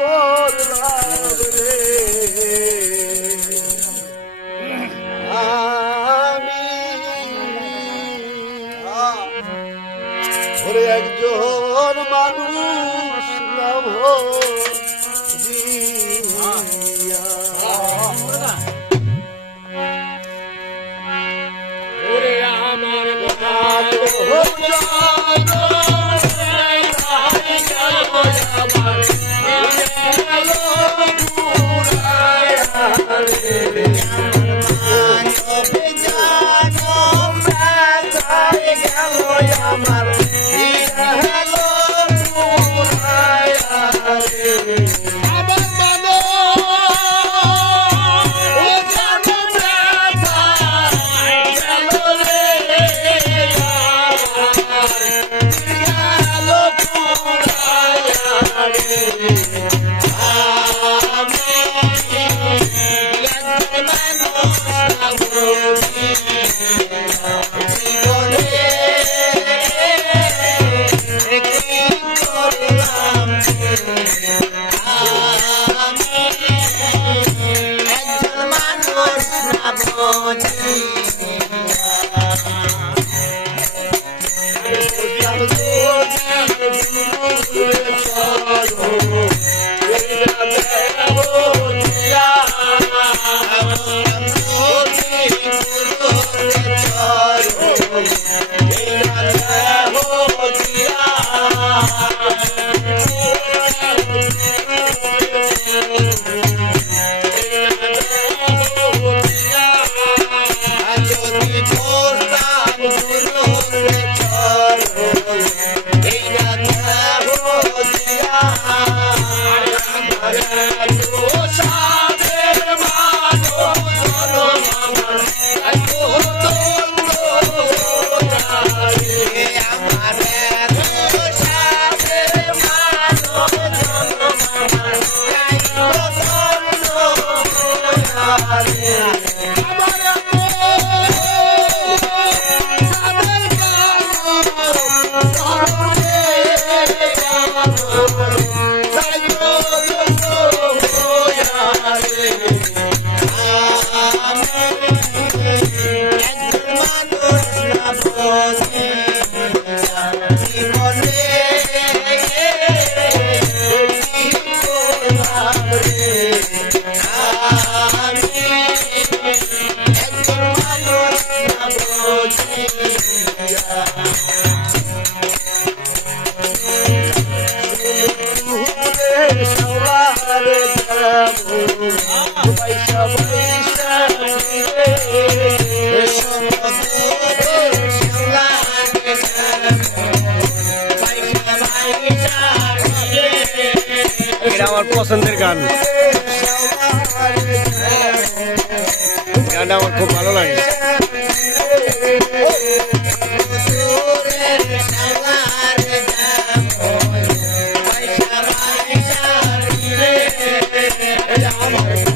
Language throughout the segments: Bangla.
করলাম রে আমি ওরে একজন মানুষ লাভ দিয়া ওরে আমার আমার পছন্দের গান, গানটা আমার খুব ভালো লাগে। আমার কাছে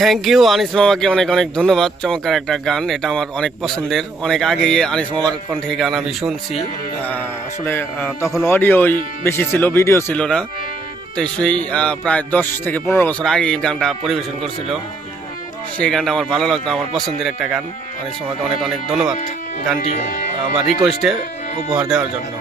থ্যাংক ইউ আনিস মামাকে অনেক অনেক ধন্যবাদ। চমৎকার একটা গান, এটা আমার অনেক পছন্দের। অনেক আগেই আনিস মামার কণ্ঠে গান আমি শুনছি। আসলে তখন অডিওই বেশি ছিল, ভিডিও ছিল না। তো সেই প্রায় 10 থেকে 15 বছর আগে এই গানটা পরিবেশন করছিল। সেই গানটা আমার ভালো লাগতো, আমার পছন্দের একটা গান। আনিস মামাকে অনেক অনেক ধন্যবাদ গানটি আমার রিকোয়েস্টে উপহার দেওয়ার জন্য।